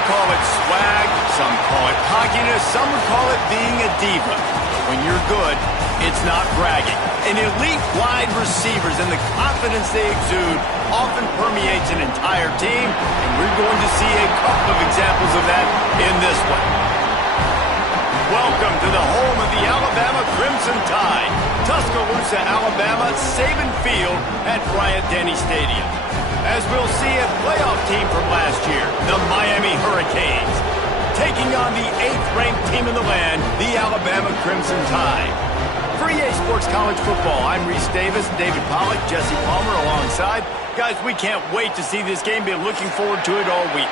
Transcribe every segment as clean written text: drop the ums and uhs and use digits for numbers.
would call it swag, some call it cockiness, some would call it being a diva. When you're good, it's not bragging. And elite wide receivers and the confidence they exude often permeates an entire team, and we're going to see a couple of examples of that in this one. Welcome to the home of the Alabama Crimson Tide, Tuscaloosa, Alabama, Saban Field at Bryant-Denny Stadium. As we'll see, a playoff team from last year, the Miami Hurricanes, taking on the 8th-ranked team in the land, the Alabama Crimson Tide. For EA Sports College Football, I'm Reese Davis, David Pollack, Jesse Palmer alongside. Guys, we can't wait to see this game. Been looking forward to it all week.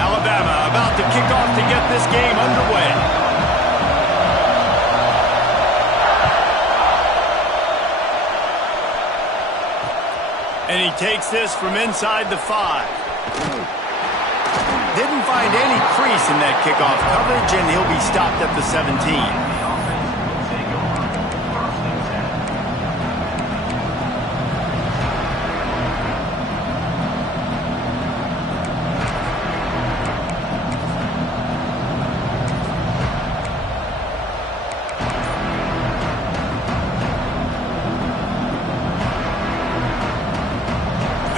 Alabama about to kick off to get this game underway. And he takes this from inside the 5. Didn't find any crease in that kickoff coverage, and he'll be stopped at the 17.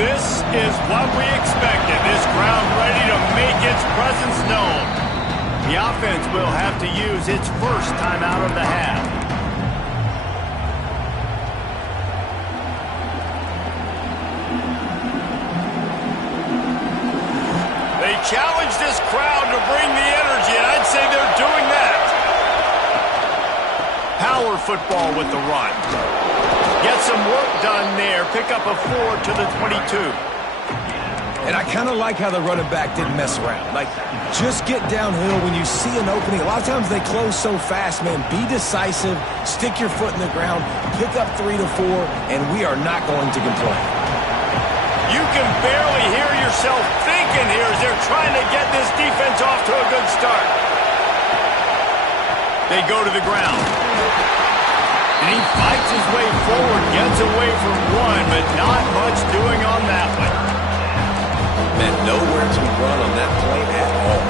This is what we expected. This crowd ready to make its presence known. The offense will have to use its first timeout of the half. They challenge this crowd to bring the energy, and I'd say they're doing that. Power football with the run. Get some work done there. Pick up a 4 to the 22. And I kind of like how the running back didn't mess around. Like, just get downhill when you see an opening. A lot of times they close so fast, man. Be decisive. Stick your foot in the ground. Pick up 3 to 4, and we are not going to complain. You can barely hear yourself thinking here as they're trying to get this defense off to a good start. They go to the ground. And he fights his way forward, gets away from one, but not much doing on that one. Man, nowhere to run on that play at all.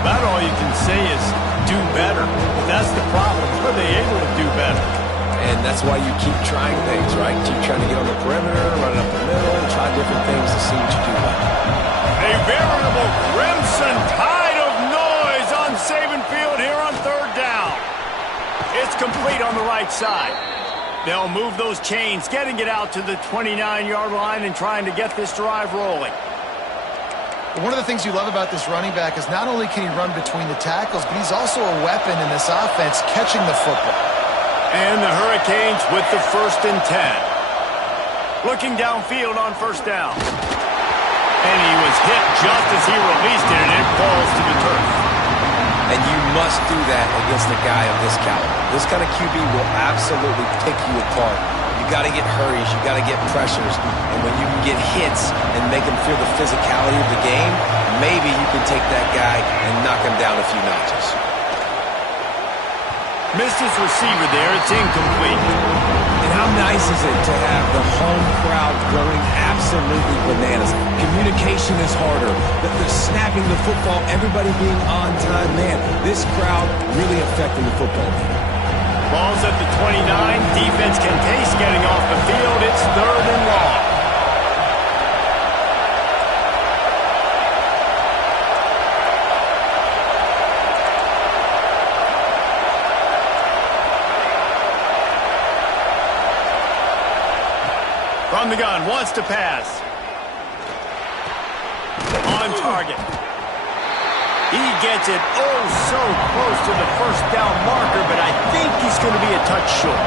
About all you can say is do better. But that's the problem. Are they able to do better? And that's why you keep trying things, right? Keep trying to get on the perimeter, run up the middle, try different things to see what you do better. A veritable crimson tide of noise on Saban Field here on 3rd down. It's complete on the right side. They'll move those chains, getting it out to the 29-yard line and trying to get this drive rolling. One of the things you love about this running back is not only can he run between the tackles, but he's also a weapon in this offense catching the football. And the Hurricanes with the 1st and 10. Looking downfield on 1st down. And he was hit just as he released it, and it falls to the turf. And you must do that against a guy of this caliber. This kind of QB will absolutely pick you apart. You got to get hurries. You got to get pressures. And when you can get hits and make him feel the physicality of the game, maybe you can take that guy and knock him down a few notches. Missed his receiver there. It's incomplete. And how nice is it to have the home crowd going absolutely bananas? Communication is harder. The snapping the football, everybody being on time. Man, this crowd really affecting the football game. Ball's at the 29. Defense can taste getting off the field. It's 3rd and long. From the gun, wants to pass. On target. He gets it oh so close to the 1st down marker, but I think he's going to be a touch short.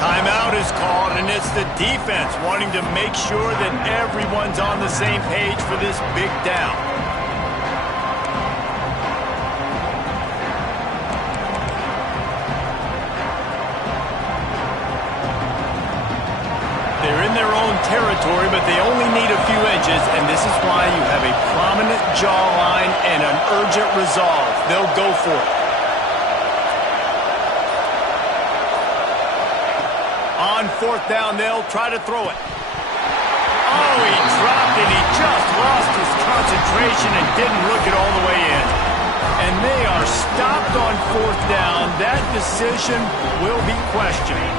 Timeout is called, and it's the defense wanting to make sure that everyone's on the same page for this big down. They're in their own territory, but they only need a few inches, and this is why you have a prominent jawline and an urgent resolve. They'll go for it. On fourth down, they'll try to throw it. Oh, he dropped it. He just lost his concentration and didn't look it all the way in. And they are stopped on fourth down. That decision will be questioned.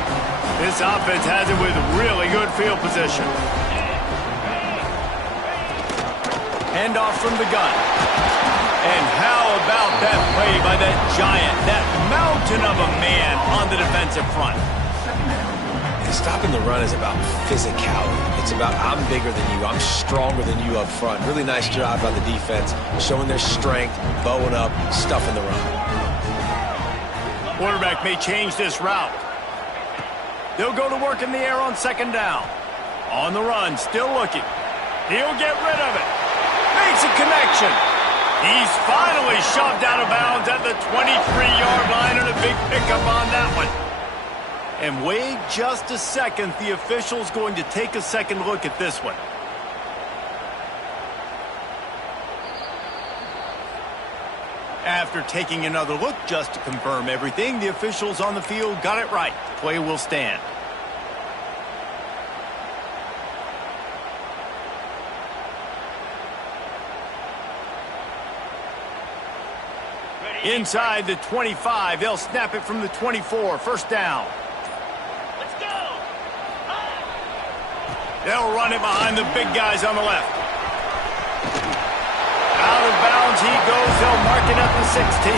This offense has it with really good field position. Handoff from the gun. And how about that play by that giant, that mountain of a man on the defensive front? Stopping the run is about physicality. It's about I'm bigger than you, I'm stronger than you up front. Really nice job by the defense, showing their strength, bowing up, stuffing the run. Quarterback may change this route. They'll go to work in the air on second down. On the run, still looking. He'll get rid of it. Makes a connection. He's finally shoved out of bounds at the 23-yard line, and a big pickup on that one. And wait just a second. The official's going to take a second look at this one. After taking another look just to confirm everything, the officials on the field got it right. Play will stand. Inside the 25, they'll snap it from the 24. First down. They'll run it behind the big guys on the left. Out of bounds he goes. They'll mark it at the 16.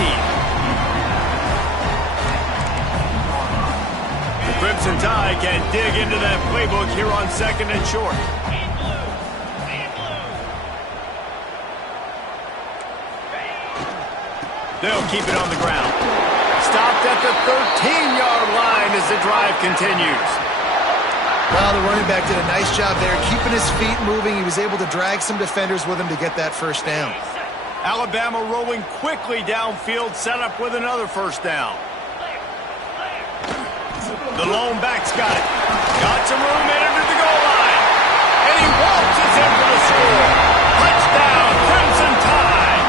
The Crimson Tide can dig into that playbook here on second and short. They'll keep it on the ground. Stopped at the 13-yard line as the drive continues. Well, the running back did a nice job there, keeping his feet moving. He was able to drag some defenders with him to get that first down. Alabama rolling quickly downfield, set up with another first down. The lone back's got it. Got some room in under the goal line. And he waltzes in for the score. Touchdown, Crimson Tide.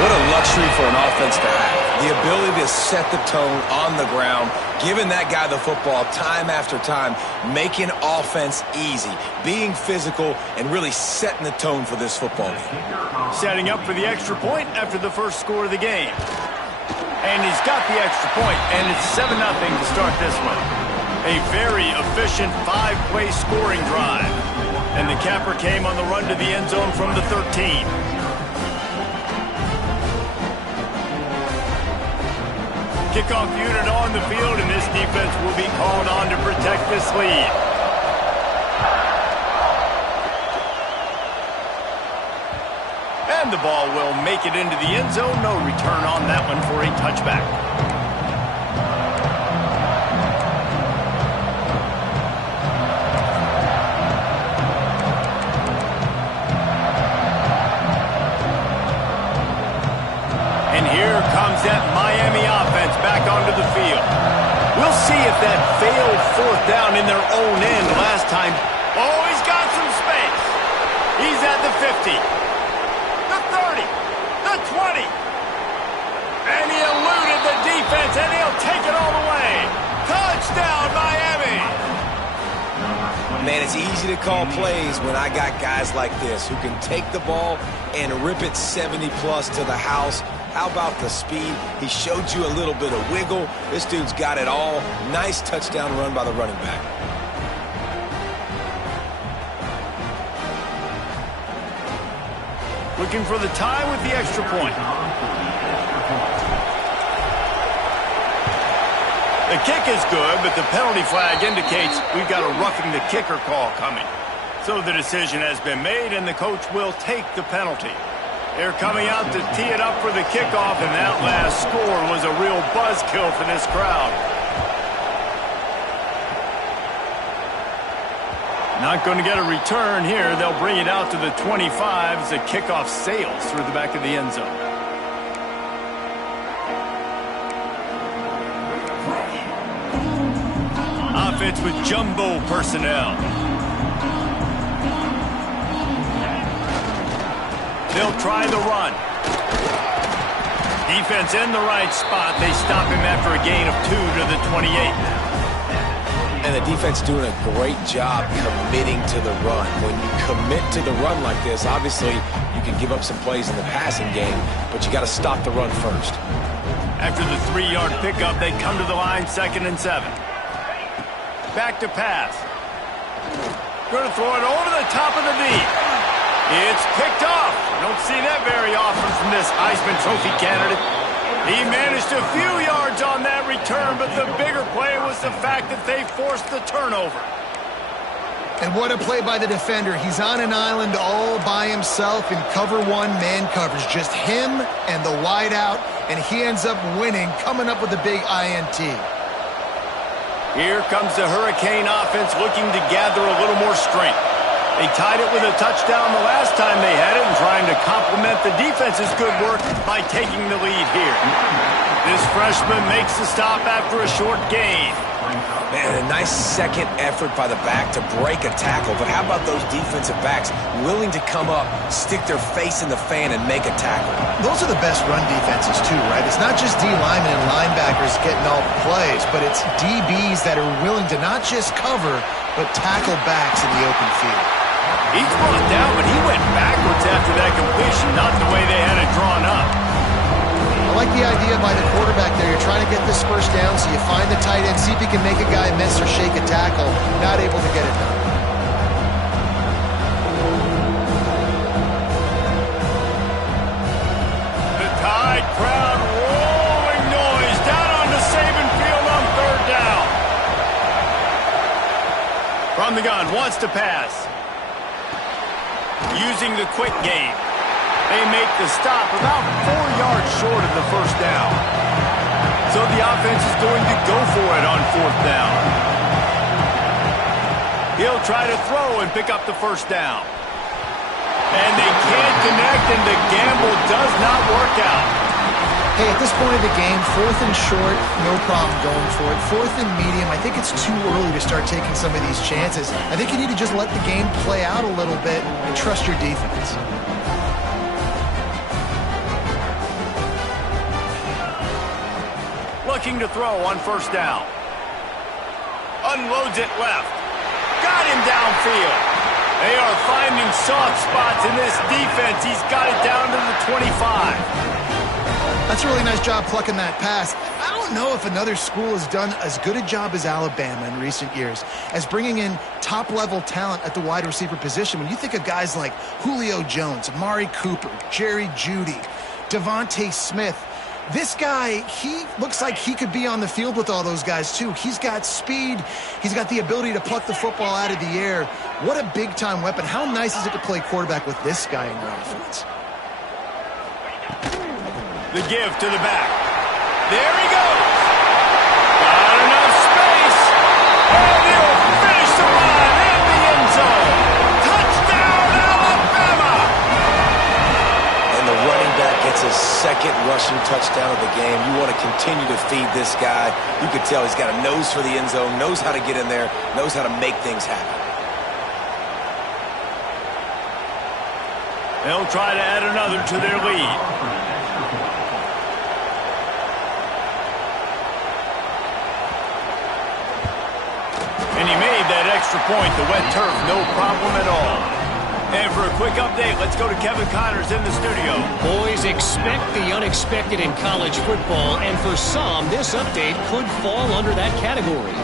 What a luxury for an offense to have. The ability to set the tone on the ground, giving that guy the football time after time, making offense easy, being physical, and really setting the tone for this football game. Setting up for the extra point after the first score of the game. And he's got the extra point, and it's 7-0 to start this one. A very efficient 5-play scoring drive. And the capper came on the run to the end zone from the 13. Kickoff unit on the field, and this defense will be called on to protect this lead. And the ball will make it into the end zone. No return on that one for a touchback. And here comes that Miami offense back onto the field. We'll see if that failed fourth down in their own end last time. Oh, he's got some space. He's at the 50, the 30, the 20. And he eluded the defense, and he'll take it all the way. Touchdown, Miami. Man, it's easy to call plays when I got guys like this who can take the ball and rip it 70-plus to the house. How about the speed? He showed you a little bit of wiggle. This dude's got it all. Nice touchdown run by the running back. Looking for the tie with the extra point. The kick is good, but the penalty flag indicates we've got a roughing the kicker call coming. So the decision has been made, and the coach will take the penalty. They're coming out to tee it up for the kickoff, and that last score was a real buzzkill for this crowd. Not going to get a return here. They'll bring it out to the 25 as the kickoff sails through the back of the end zone. Offense with jumbo personnel. They'll try the run. Defense in the right spot. They stop him after a gain of 2 to the 28. And the defense doing a great job committing to the run. When you commit to the run like this, obviously you can give up some plays in the passing game, but you got to stop the run first. After the 3-yard pickup, they come to the line, 2nd and 7. Back to pass. Going to throw it over the top of the knee. It's picked off. Don't see that very often from this Heisman Trophy candidate. He managed a few yards on that return, but the bigger play was the fact that they forced the turnover. And what a play by the defender. He's on an island all by himself in cover 1 man coverage. Just him and the wide out, and he ends up winning, coming up with a big INT. Here comes the Hurricane offense looking to gather a little more strength. They tied it with a touchdown the last time they had it and trying to complement the defense's good work by taking the lead here. This freshman makes the stop after a short gain. Man, a nice second effort by the back to break a tackle. But how about those defensive backs willing to come up, stick their face in the fan, and make a tackle? Those are the best run defenses too, right? It's not just D linemen and linebackers getting all the plays, but it's DBs that are willing to not just cover, but tackle backs in the open field. He's brought down, but he went backwards after that completion, not the way they had it drawn up. I like the idea by the quarterback there. You're trying to get this first down, so you find the tight end, see if he can make a guy miss or shake a tackle. Not able to get it done. The Tide crowd rolling noise down onto Saban Field on 3rd down. From the gun, wants to pass. Using the quick game. They make the stop about 4 yards short of the first down. So the offense is going to go for it on 4th down. He'll try to throw and pick up the first down. And they can't connect, and the gamble does not work out. Hey, at this point of the game, 4th and short, no problem going for it. 4th and medium, I think it's too early to start taking some of these chances. I think you need to just let the game play out a little bit and trust your defense. Looking to throw on 1st down. Unloads it left. Got him downfield. They are finding soft spots in this defense. He's got it down to the 25. That's a really nice job plucking that pass. I don't know if another school has done as good a job as Alabama in recent years as bringing in top-level talent at the wide receiver position. When you think of guys like Julio Jones, Amari Cooper, Jerry Jeudy, Devontae Smith, this guy, he looks like he could be on the field with all those guys, too. He's got speed. He's got the ability to pluck the football out of the air. What a big-time weapon. How nice is it to play quarterback with this guy in your offense? The give to the back. There he goes. Got enough space. And he'll finish the run in the end zone. Touchdown, Alabama! And the running back gets his 2nd rushing touchdown of the game. You want to continue to feed this guy. You could tell he's got a nose for the end zone, knows how to get in there, knows how to make things happen. They'll try to add another to their lead. And he made that extra point, the wet turf, no problem at all. And for a quick update, let's go to Kevin Connors in the studio. Boys, expect the unexpected in college football, and for some, this update could fall under that category.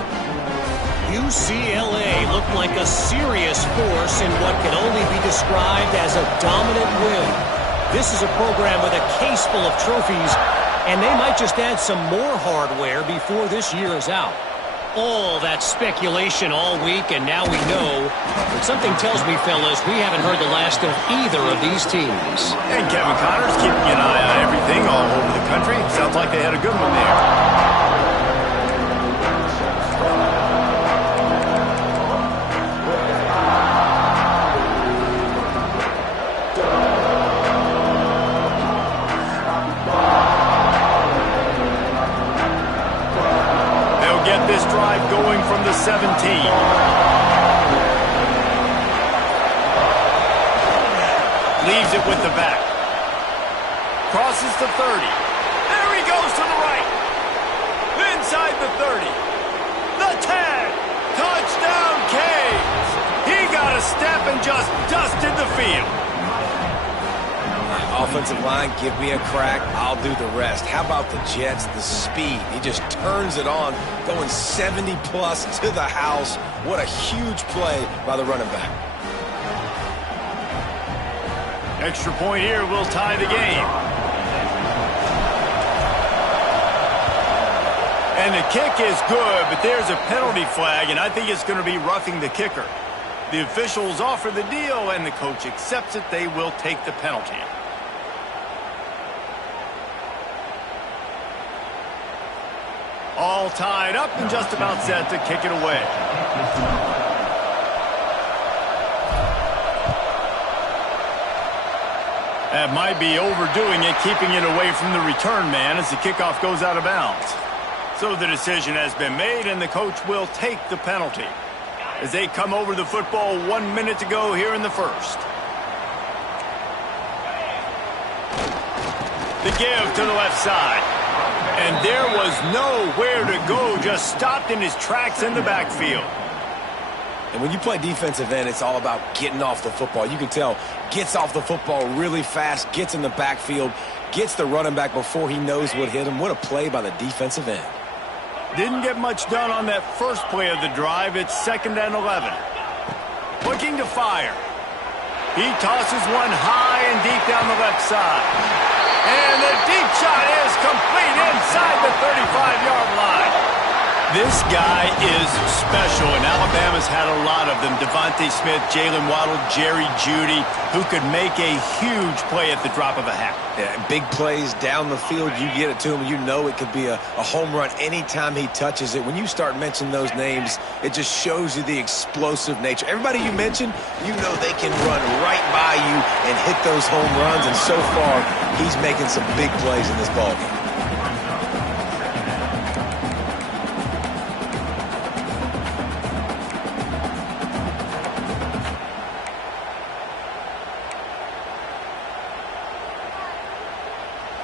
UCLA looked like a serious force in what can only be described as a dominant win. This is a program with a case full of trophies, and they might just add some more hardware before this year is out. All that speculation all week, and now we know. But something tells me, fellas, we haven't heard the last of either of these teams. And Kevin Connors keeping an eye on everything all over the country. Sounds like they had a good one there. This drive going from the 17. Leaves it with the back. crosses the 30. There he goes to the right. Inside the 30. The 10. Touchdown, Canes. He got a step and just dusted the field. Offensive line, give me a crack, I'll do the rest. How about the Jets, the speed? He just turns it on, going 70-plus to the house. What a huge play by the running back. Extra point here will tie the game. And the kick is good, but there's a penalty flag, and I think it's going to be roughing the kicker. The officials offer the deal, and the coach accepts it. They will take the penalty. All tied up and just about set to kick it away. That might be overdoing it, keeping it away from the return man as the kickoff goes out of bounds. So the decision has been made, and the coach will take the penalty as they come over the football 1 minute to go here in the first. The give to the left side. And there was nowhere to go, just stopped in his tracks in the backfield. And when you play defensive end, it's all about getting off the football. You can tell, gets off the football really fast, gets in the backfield, gets the running back before he knows what hit him. What a play by the defensive end. Didn't get much done on that first play of the drive. It's 2nd and 11. Looking to fire. He tosses one high and deep down the left side. And the deep shot is complete inside the 35-yard line. This guy is special, and Alabama's had a lot of them. Devontae Smith, Jalen Waddle, Jerry Jeudy, who could make a huge play at the drop of a hat. Yeah, big plays down the field, you get it to him, you know it could be a home run anytime he touches it. When you start mentioning those names, it just shows you the explosive nature. Everybody you mentioned, you know they can run right by you and hit those home runs, and so far, he's making some big plays in this ballgame.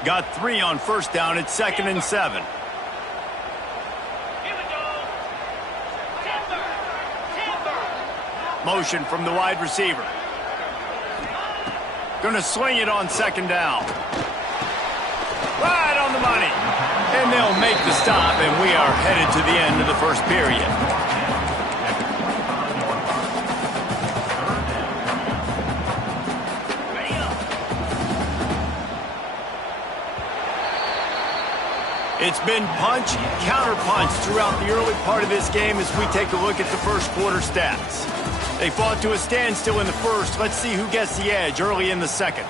Got 3 on first down. It's 2nd and 7. Motion from the wide receiver. Going to sling it on 2nd down. Right on the money. And they'll make the stop, and we are headed to the end of the first period. It's been punch, counter-punch throughout the early part of this game as we take a look at the first quarter stats. They fought to a standstill in the first. Let's see who gets the edge early in the second.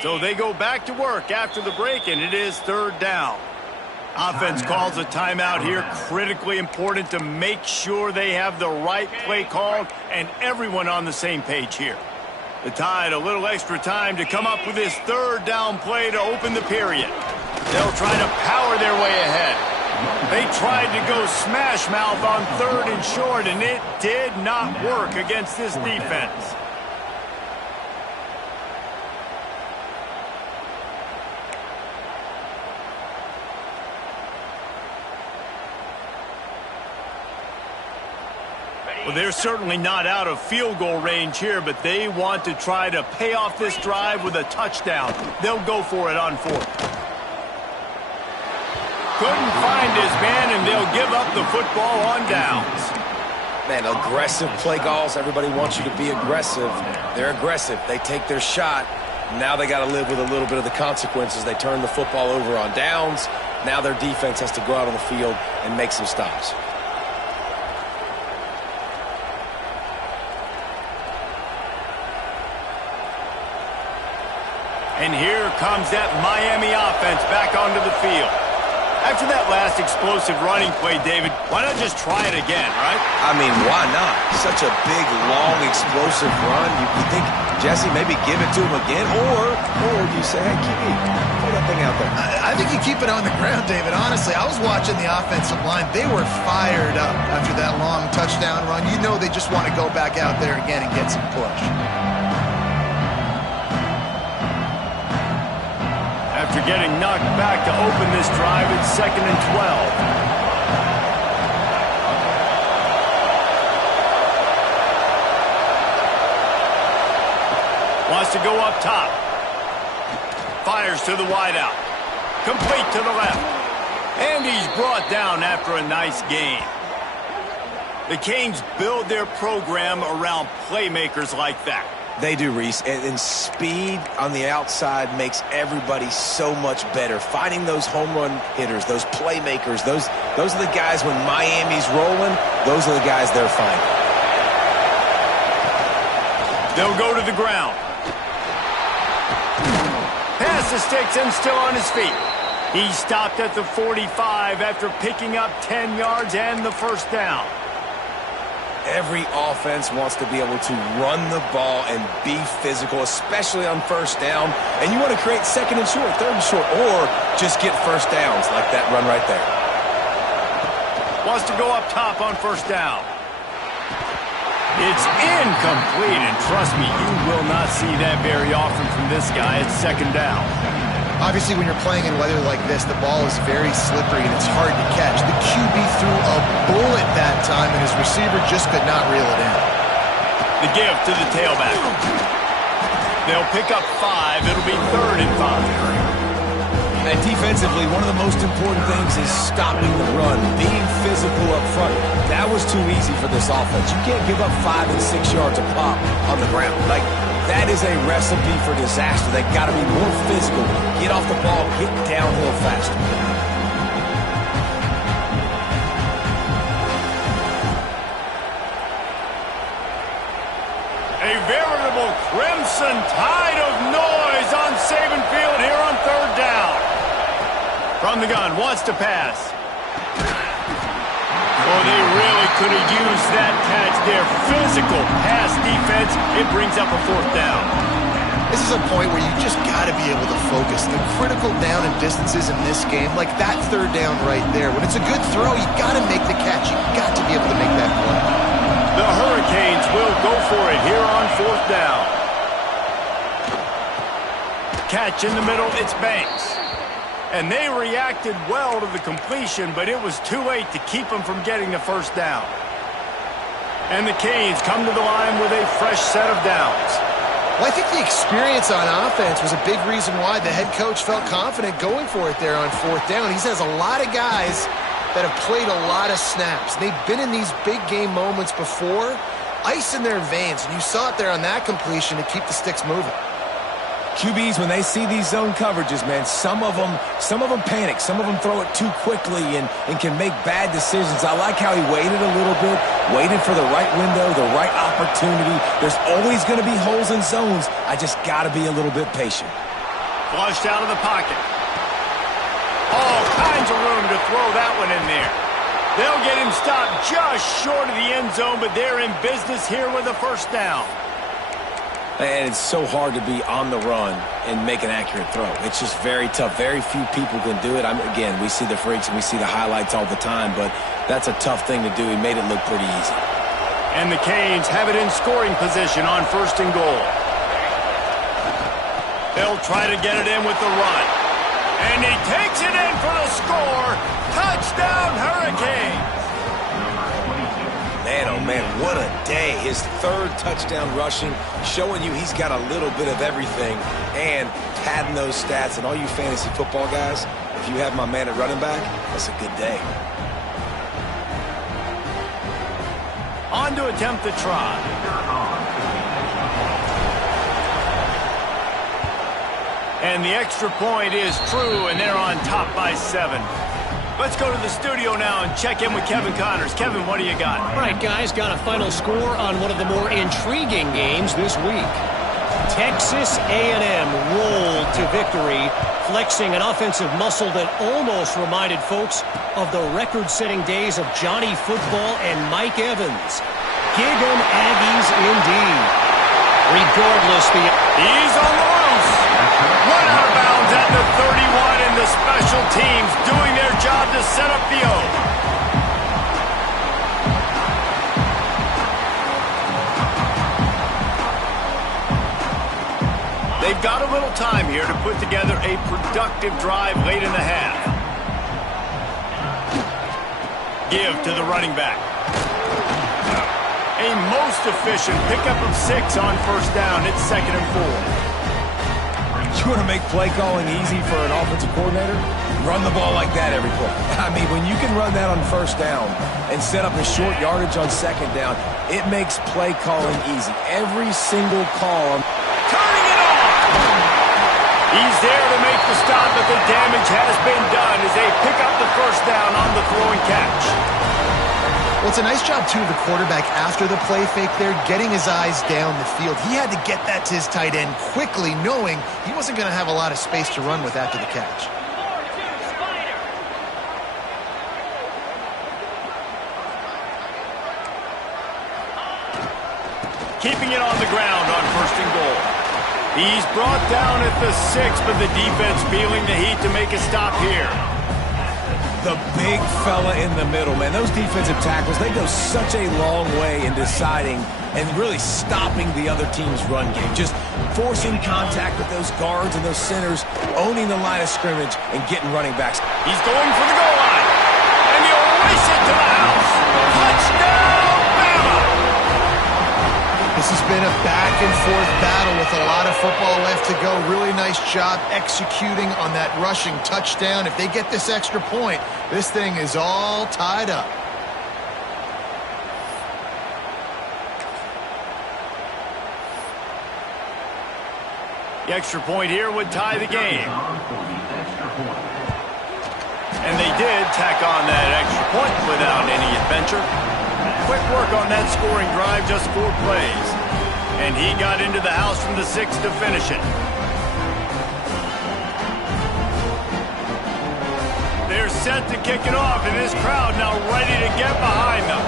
So they go back to work after the break, and it is 3rd down. Offense calls a timeout here. Critically important to make sure they have the right play called and everyone on the same page here. The Tide a little extra time to come up with this 3rd down play to open the period. They'll try to power their way ahead. They tried to go smash mouth on 3rd and short, and it did not work against this defense. Well, they're certainly not out of field goal range here, but they want to try to pay off this drive with a touchdown. They'll go for it on 4th. Couldn't find his man, and they'll give up the football on downs. Man, aggressive play calls. Everybody wants you to be aggressive. They're aggressive. They take their shot. Now they got to live with a little bit of the consequences. They turn the football over on downs. Now their defense has to go out on the field and make some stops. And here comes that Miami offense back onto the field. After that last explosive running play, David, why not just try it again, right? I mean, why not? Such a big, long, explosive run. You think, Jesse, maybe give it to him again? Or do you say, hey, QB, throw that thing out there? I think you keep it on the ground, David. Honestly, I was watching the offensive line. They were fired up after that long touchdown run. You know they just want to go back out there again and get some push. After getting knocked back to open this drive, it's 2nd and 12. Wants to go up top. Fires to the wideout. Complete to the left. And he's brought down after a nice gain. The Canes build their program around playmakers like that. They do, Reese, and speed on the outside makes everybody so much better. Finding those home run hitters, those playmakers, those are the guys when Miami's rolling, those are the guys they're finding. They'll go to the ground. Pass the sticks and still on his feet. He stopped at the 45 after picking up 10 yards and the first down. Every offense wants to be able to run the ball and be physical, especially on first down. And you want to create 2nd and short, 3rd and short, or just get first downs like that run right there. Wants to go up top on first down. It's incomplete, and trust me, you will not see that very often from this guy. It's 2nd down. Obviously, when you're playing in weather like this, the ball is very slippery and it's hard to catch. The QB threw a bullet that time, and his receiver just could not reel it in. The give to the tailback. They'll pick up 5. It'll be 3rd and 5. And defensively, one of the most important things is stopping the run, being physical up front. That was too easy for this offense. You can't give up 5 and 6 yards a pop on the ground. That is a recipe for disaster. They've got to be more physical. Get off the ball, get downhill faster. A veritable crimson tide of noise on Saban Field here on 3rd down. From the gun, wants to pass. Oh, they really could have used that catch there. Physical pass defense. It brings up a 4th down. This is a point where you just got to be able to focus. The critical down and distances in this game, like that 3rd down right there. When it's a good throw, you got to make the catch. You got to be able to make that play. The Hurricanes will go for it here on 4th down. Catch in the middle, it's Banks. And they reacted well to the completion, but it was too late to keep them from getting the first down. And the Canes come to the line with a fresh set of downs. Well, I think the experience on offense was a big reason why the head coach felt confident going for it there on 4th down. He has a lot of guys that have played a lot of snaps. They've been in these big game moments before, ice in their veins, and you saw it there on that completion to keep the sticks moving. QBs, when they see these zone coverages, man, some of them panic. Some of them throw it too quickly and can make bad decisions. I like how he waited a little bit, waited for the right window, the right opportunity. There's always going to be holes in zones. I just got to be a little bit patient. Flushed out of the pocket. All kinds of room to throw that one in there. They'll get him stopped just short of the end zone, but they're in business here with a first down. And it's so hard to be on the run and make an accurate throw. It's just very tough. Very few people can do it. Again, we see the freaks and we see the highlights all the time, but that's a tough thing to do. He made it look pretty easy. And the Canes have it in scoring position on 1st and goal. They'll try to get it in with the run. And he takes it in for the score. Touchdown, Hurricanes! Man, oh man, what a day. His 3rd touchdown rushing, showing you he's got a little bit of everything and padding those stats. And all you fantasy football guys, if you have my man at running back, that's a good day. On to attempt the try. And the extra point is true, and they're on top by 7. Let's go to the studio now and check in with Kevin Connors. Kevin, what do you got? All right, guys, got a final score on one of the more intriguing games this week. Texas A&M rolled to victory flexing an offensive muscle that almost reminded folks of the record-setting days of Johnny Football and Mike Evans. Gig 'em Aggies indeed. Regardless, he's on the loose. Run out of bounds at the 31, and the special teams doing their job to set up the O. They've got a little time here to put together a productive drive late in the half. Give to the running back. A most efficient pickup of 6 on first down. It's 2nd and 4. You want to make play calling easy for an offensive coordinator? Run the ball like that every play. I mean, when you can run that on first down and set up a short yardage on 2nd down, it makes play calling easy. Every single call. Turning it on! He's there to make the stop, but the damage has been done as they pick up the first down on the throw and catch. Well, it's a nice job, too, of the quarterback after the play fake there, getting his eyes down the field. He had to get that to his tight end quickly, knowing he wasn't going to have a lot of space to run with after the catch. Keeping it on the ground on 1st and goal. He's brought down at the 6, but the defense feeling the heat to make a stop here. The big fella in the middle, man. Those defensive tackles, they go such a long way in deciding and really stopping the other team's run game. Just forcing contact with those guards and those centers, owning the line of scrimmage, and getting running backs. He's going for the goal line. And he'll race it to the house. Touchdown, Bama! This has been a back-and-forth battle with a lot of football left to go. Really nice job executing on that rushing touchdown. If they get this extra point, this thing is all tied up. The extra point here would tie the game. And they did tack on that extra point without any adventure. Quick work on that scoring drive, just 4 plays. And he got into the house from the 6 to finish it. They're set to kick it off, and this crowd now ready to get behind them.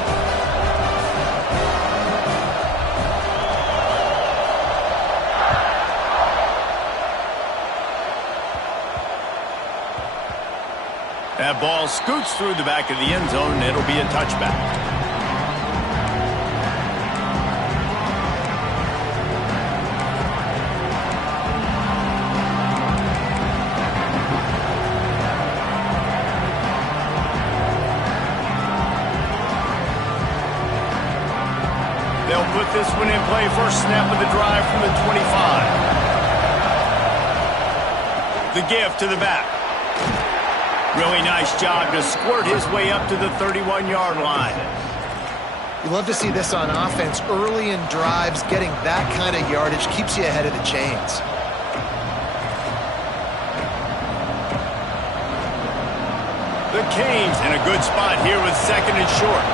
That ball scoots through the back of the end zone, and it'll be a touchback. They'll put this one in play. First snap of the drive from the 25. The give to the back. Really nice job to squirt his way up to the 31-yard line. You love to see this on offense. Early in drives, getting that kind of yardage keeps you ahead of the chains. The Canes in a good spot here with 2nd and short.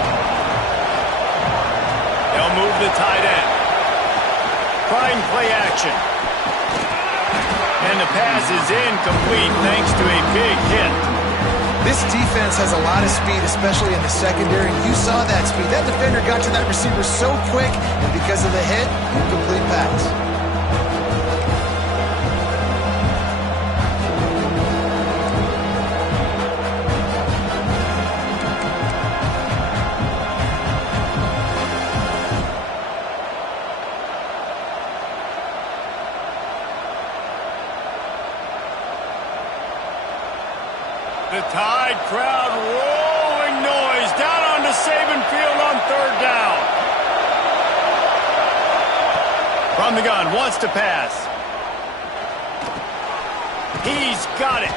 They'll move the tight end. Trying play action. And the pass is incomplete thanks to a big hit. This defense has a lot of speed, especially in the secondary. You saw that speed. That defender got to that receiver so quick, and because of the hit, incomplete pass. The Tide crowd rolling noise down onto Saban Field on 3rd down. From the gun, wants to pass. He's got it.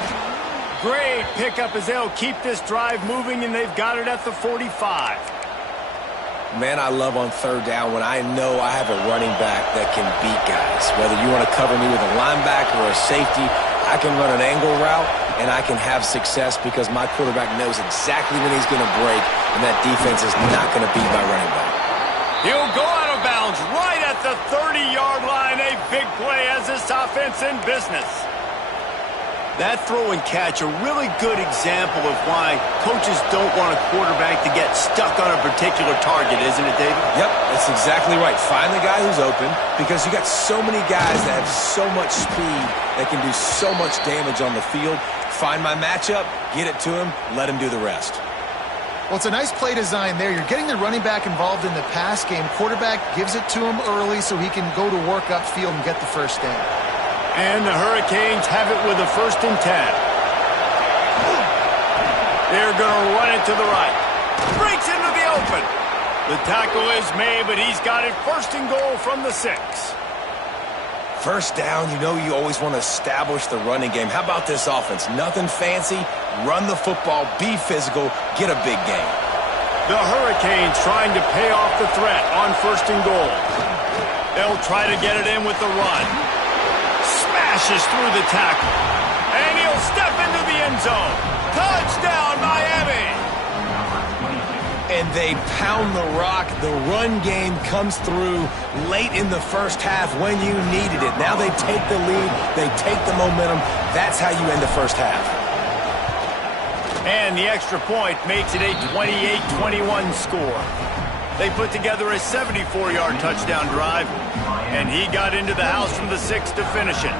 Great pickup as they'll keep this drive moving, and they've got it at the 45. Man, I love on 3rd down when I know I have a running back that can beat guys. Whether you want to cover me with a linebacker or a safety, I can run an angle route, and I can have success because my quarterback knows exactly when he's going to break, and that defense is not going to beat my running back. He'll go out of bounds right at the 30-yard line. A big play as this offense in business. That throw and catch, a really good example of why coaches don't want a quarterback to get stuck on a particular target, isn't it, David? Yep, that's exactly right. Find the guy who's open because you got so many guys that have so much speed that can do so much damage on the field. Find my matchup, get it to him, let him do the rest. Well, it's a nice play design there. You're getting the running back involved in the pass game. Quarterback gives it to him early so he can go to work upfield and get the first down. And the Hurricanes have it with a 1st and 10. They're going to run it to the right. Breaks into the open. The tackle is made, but he's got it 1st and goal from the 6. First down, you know you always want to establish the running game. How about this offense? Nothing fancy. Run the football, be physical, get a big gain. The Hurricanes trying to pay off the threat on 1st and goal. They'll try to get it in with the run. Smashes through the tackle. And he'll step into the end zone. Touchdown, Miami! And they pound the rock. The run game comes through late in the first half when you needed it. Now they take the lead. They take the momentum. That's how you end the first half. And the extra point makes it a 28-21 score. They put together a 74-yard touchdown drive, and he got into the house from the 6 to finish it.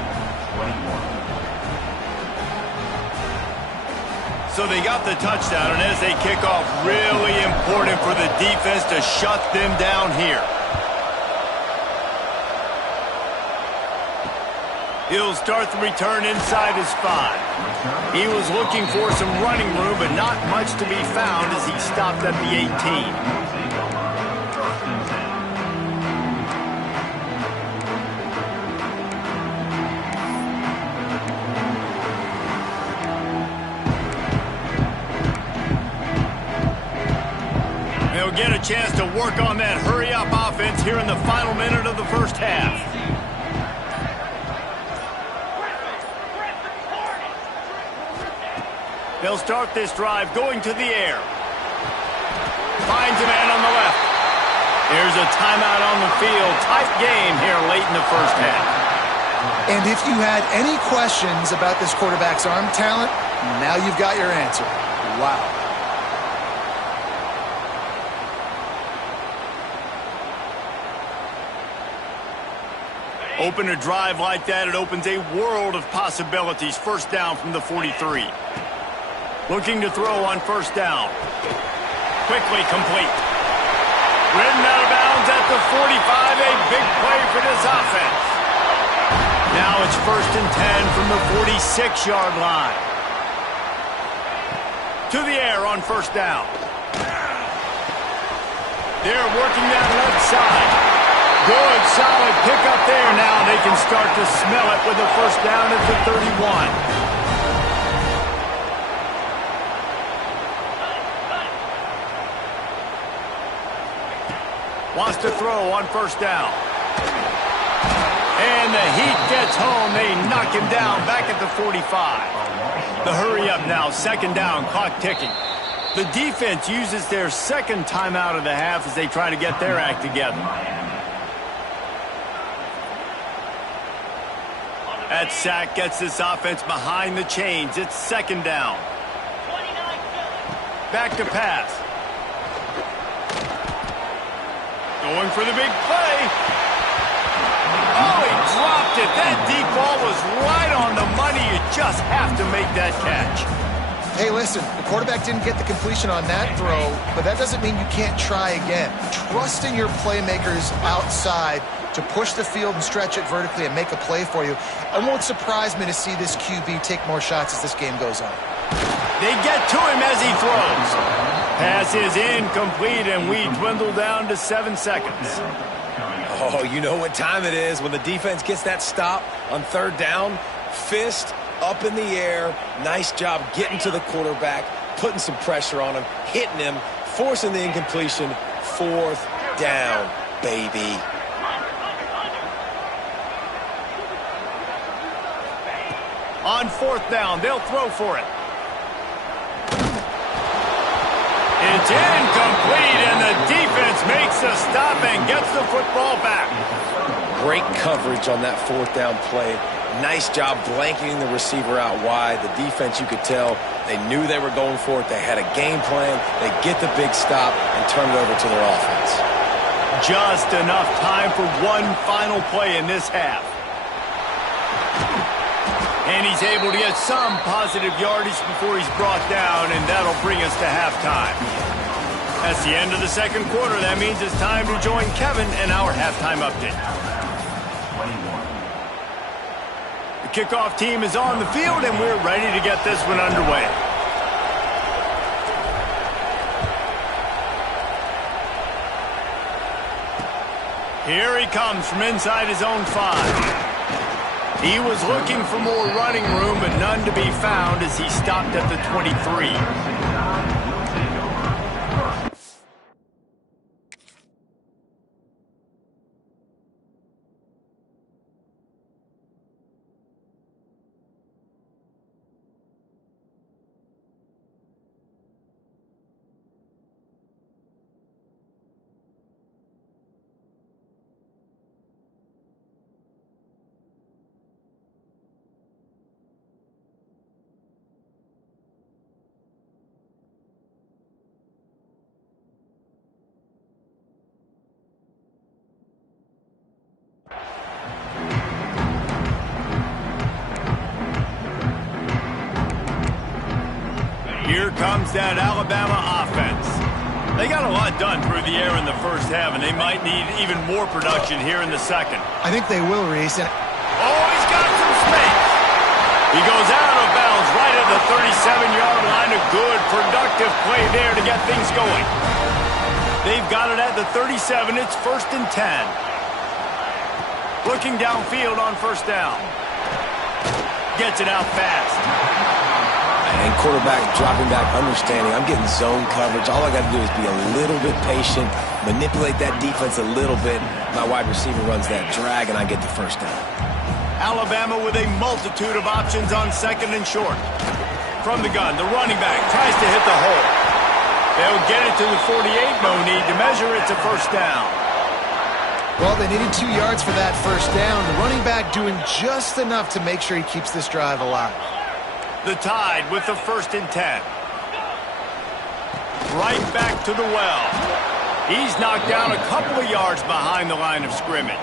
So they got the touchdown, and as they kick off, really important for the defense to shut them down here. He'll start the return inside his 5. He was looking for some running room, but not much to be found as he stopped at the 18. They'll get a chance to work on that hurry-up offense here in the final minute of the first half. They'll start this drive going to the air. Finds a man on the left. There's a timeout on the field. Tight game here late in the first half. And if you had any questions about this quarterback's arm talent, now you've got your answer. Wow. Open a drive like that, it opens a world of possibilities. First down from the 43. Looking to throw on first down. Quickly complete. Ridden out of bounds at the 45. A big play for this offense. Now it's 1st and 10 from the 46-yard line. To the air on first down. They're working that left side. Good, solid pickup there. Now they can start to smell it with a first down at the 31. Wants to throw on first down. And the heat gets home. They knock him down back at the 45. The hurry up now. 2nd down. Clock ticking. The defense uses their 2nd timeout of the half as they try to get their act together. That sack gets this offense behind the chains. It's 2nd down. Back to pass. Going for the big play. Oh, he dropped it. That deep ball was right on the money. You just have to make that catch. Hey, listen, the quarterback didn't get the completion on that throw, but that doesn't mean you can't try again. Trust in your playmakers outside to push the field and stretch it vertically and make a play for you. It won't surprise me to see this QB take more shots as this game goes on. They get to him as he throws. Pass is incomplete, and we dwindle down to 7 seconds. Oh, you know what time it is when the defense gets that stop on 3rd down. Fist up in the air. Nice job getting to the quarterback, putting some pressure on him, hitting him, forcing the incompletion. 4th down, baby. On 4th down, they'll throw for it. It's incomplete, and the defense makes a stop and gets the football back. Great coverage on that 4th down play. Nice job blanketing the receiver out wide. The defense, you could tell, they knew they were going for it. They had a game plan. They get the big stop and turn it over to their offense. Just enough time for one final play in this half. And he's able to get some positive yardage before he's brought down, and that'll bring us to halftime. That's the end of the second quarter. That means it's time to join Kevin in our halftime update. The kickoff team is on the field, and we're ready to get this one underway. Here he comes from inside his own 5. He was looking for more running room, but none to be found as he stopped at the 23. Here comes that Alabama offense. They got a lot done through the air in the first half, and they might need even more production here in the second. I think they will, Reese. Oh, he's got some space. He goes out of bounds right at the 37-yard line. A good, productive play there to get things going. They've got it at the 37. It's 1st and 10. Looking downfield on first down. Gets it out fast. And quarterback dropping back, understanding I'm getting zone coverage. All I got to do is be a little bit patient, manipulate that defense a little bit. My wide receiver runs that drag, and I get the first down. Alabama with a multitude of options on 2nd and short. From the gun, the running back tries to hit the hole. They'll get it to the 48. No need to measure. It's a first down. Well, they needed 2 yards for that first down. The running back doing just enough to make sure he keeps this drive alive. The Tide with the 1st and 10. Right back to the well. He's knocked down a couple of yards behind the line of scrimmage.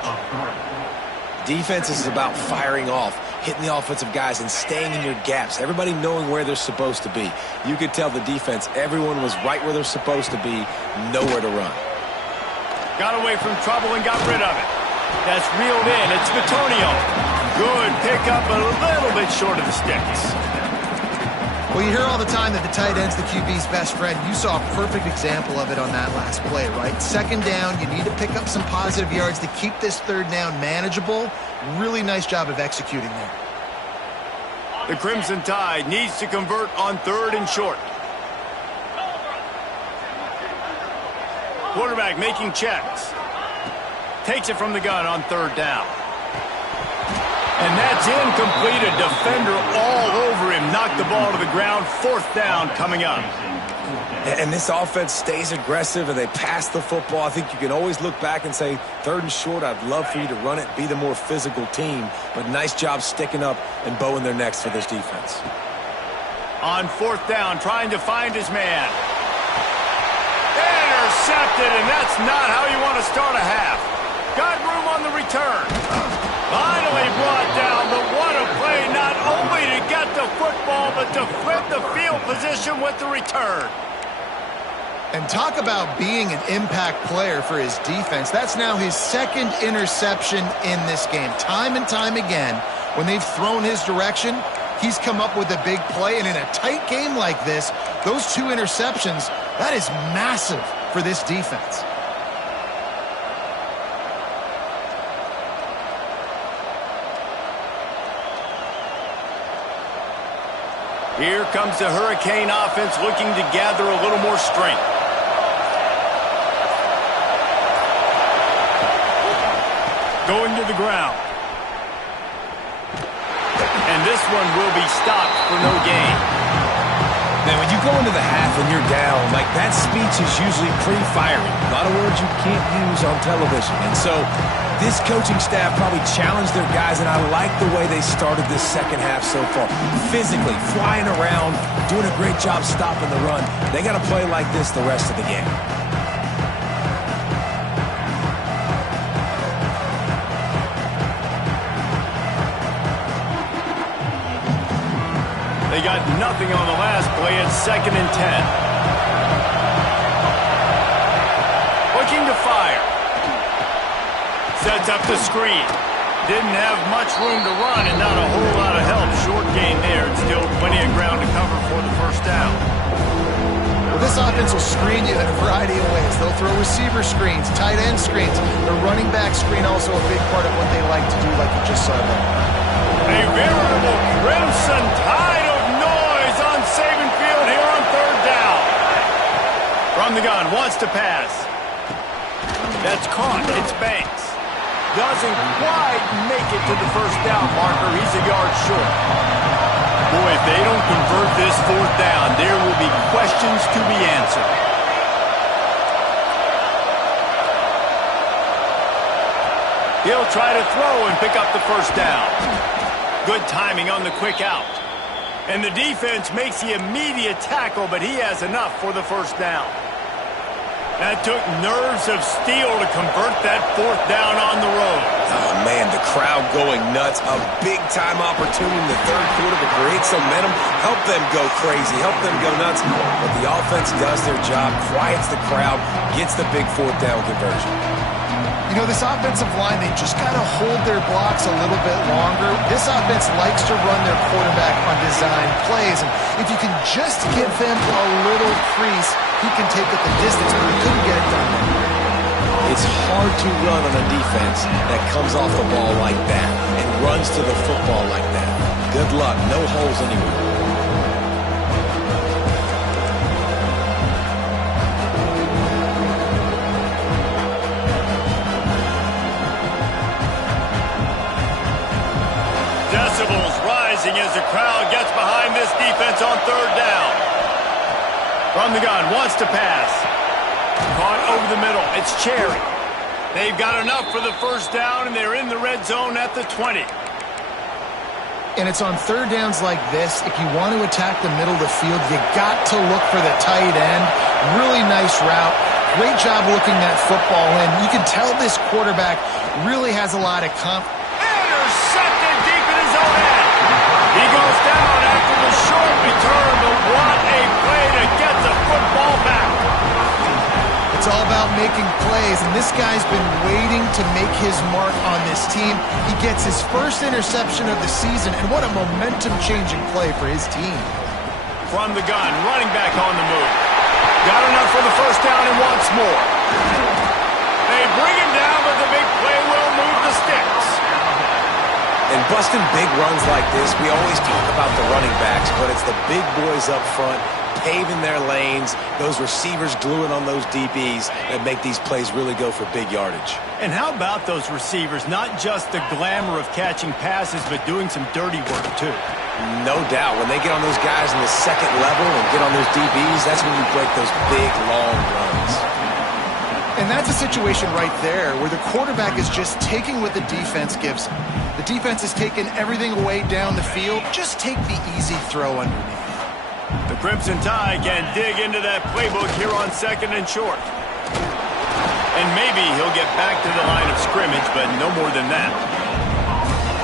Defense is about firing off, hitting the offensive guys, and staying in your gaps. Everybody knowing where they're supposed to be. You could tell the defense, everyone was right where they're supposed to be, nowhere to run. Got away from trouble and got rid of it. That's reeled in. It's Bitonio. Good pickup, but a little bit short of the sticks. Well, you hear all the time that the tight end's the QB's best friend. You saw a perfect example of it on that last play, right? 2nd down, you need to pick up some positive yards to keep this 3rd down manageable. Really nice job of executing there. The Crimson Tide needs to convert on 3rd and short. Quarterback making checks. Takes it from the gun on 3rd down. And that's incomplete. A defender all over him. Knocked the ball to the ground. 4th down coming up. And this offense stays aggressive, and they pass the football. I think you can always look back and say, 3rd and short, I'd love for you to run it, be the more physical team. But nice job sticking up and bowing their necks for this defense. On 4th down, trying to find his man. Intercepted, and that's not how you want to start a half. Got room on the return. Finally brought down, but what a play, not only to get the football, but to flip the field position with the return. And talk about being an impact player for his defense. That's now his 2nd interception in this game. Time and time again, when they've thrown his direction, he's come up with a big play. And in a tight game like this, those 2 interceptions, that is massive for this defense. Here comes the Hurricane offense looking to gather a little more strength. Going to the ground. And this one will be stopped for no gain. Man, when you go into the half and you're down, like that speech is usually pretty fiery. A lot of words you can't use on television. And so this coaching staff probably challenged their guys, and I like the way they started this second half so far. Physically, flying around, doing a great job stopping the run. They got to play like this the rest of the game. They got nothing on the last play. It's 2nd and 10. Looking to fire. Sets up the screen. Didn't have much room to run and not a whole lot of help. Short gain there and still plenty of ground to cover for the first down. Well, this offense will screen you in a variety of ways. They'll throw receiver screens, tight end screens. The running back screen also a big part of what they like to do, like you just saw there. A veritable crimson tide of noise on Saban Field here on 3rd down. From the gun, wants to pass. That's caught. It's Banks. Doesn't quite make it to the first down marker. He's a yard short. Boy, if they don't convert this 4th down, there will be questions to be answered. He'll try to throw and pick up the first down. Good timing on the quick out. And the defense makes the immediate tackle, but he has enough for the first down. That took nerves of steel to convert that 4th down on the road. Oh, man, the crowd going nuts. A big-time opportunity in the 3rd quarter to create some momentum, help them go crazy, help them go nuts. But the offense does their job, quiets the crowd, gets the big 4th down conversion. You know, this offensive line, they just got to hold their blocks a little bit longer. This offense likes to run their quarterback on design plays. And if you can just give him a little crease, he can take it the distance, but he couldn't get it done. It's hard to run on a defense that comes off the ball like that and runs to the football like that. Good luck. No holes anywhere. Decibels rising as the crowd gets behind this defense on 3rd down. From the gun, wants to pass. Caught over the middle. It's Cherry. They've got enough for the first down, and they're in the red zone at the 20. And it's on 3rd downs like this. If you want to attack the middle of the field, you got to look for the tight end. Really nice route. Great job looking that football in. You can tell this quarterback really has a lot of confidence. Intercepted deep in his own end. He goes down after the short return, but what a play to get the football back. It's all about making plays, and this guy's been waiting to make his mark on this team. He gets his first interception of the season, and what a momentum-changing play for his team. From the gun, running back on the move. Got enough for the first down and wants more. They bring him down, but the big play will move the sticks. And busting big runs like this, we always talk about the running backs, but it's the big boys up front, paving their lanes, those receivers gluing on those DBs that make these plays really go for big yardage. And how about those receivers? Not just the glamour of catching passes, but doing some dirty work, too. No doubt. When they get on those guys in the 2nd level and get on those DBs, that's when you break those big, long runs. And that's a situation right there where the quarterback is just taking what the defense gives him. The defense is taking everything away down the field. Just take the easy throw underneath. The Crimson Tide can dig into that playbook here on 2nd and short. And maybe he'll get back to the line of scrimmage, but no more than that.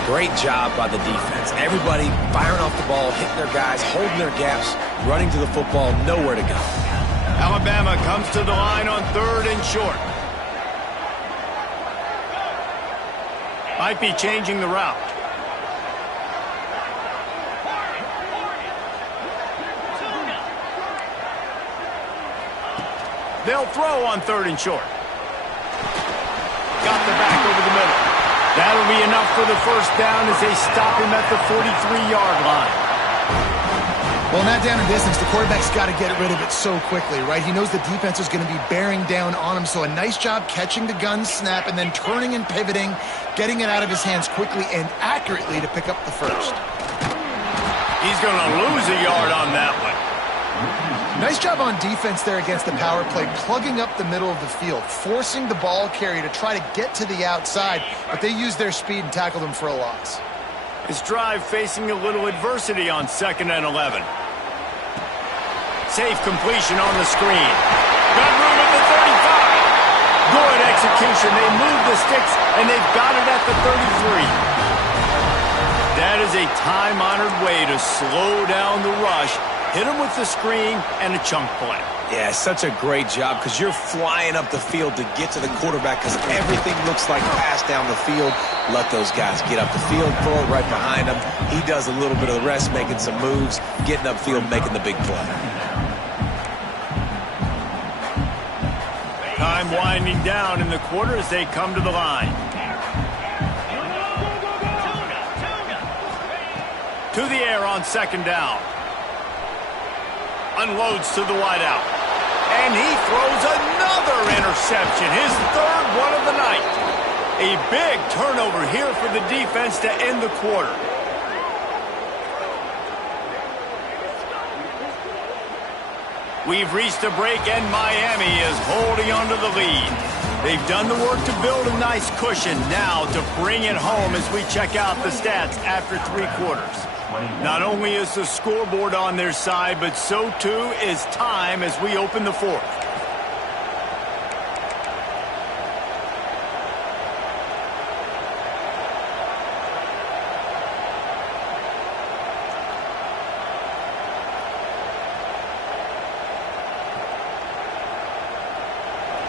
Great job by the defense. Everybody firing off the ball, hitting their guys, holding their gaps, running to the football, nowhere to go. Alabama comes to the line on 3rd and short. Might be changing the route. They'll throw on 3rd and short. Got the back over the middle. That'll be enough for the first down as they stop him at the 43-yard line. Well, not down in distance. The quarterback's got to get rid of it so quickly, right? He knows the defense is going to be bearing down on him, so a nice job catching the gun snap and then turning and pivoting, getting it out of his hands quickly and accurately to pick up the first. He's going to lose a yard on that one. Nice job on defense there against the power play, plugging up the middle of the field, forcing the ball carrier to try to get to the outside, but they used their speed and tackled him for a loss. His drive facing a little adversity on 2nd and 11. Safe completion on the screen. Got room at the 35. Good execution. They move the sticks, and they've got it at the 33. That is a time-honored way to slow down the rush, hit him with the screen, and a chunk play. Yeah, such a great job because you're flying up the field to get to the quarterback because everything looks like pass down the field. Let those guys get up the field, throw it right behind him. He does a little bit of the rest, making some moves, getting upfield, making the big play. Time winding down in the quarter as they come to the line. To the air on 2nd down. Unloads to the wideout. And he throws another interception, his 3rd one of the night. A big turnover here for the defense to end the quarter. We've reached a break, and Miami is holding on to the lead. They've done the work to build a nice cushion. Now to bring it home as we check out the stats after 3 quarters. Not only is the scoreboard on their side, but so too is time as we open the 4th.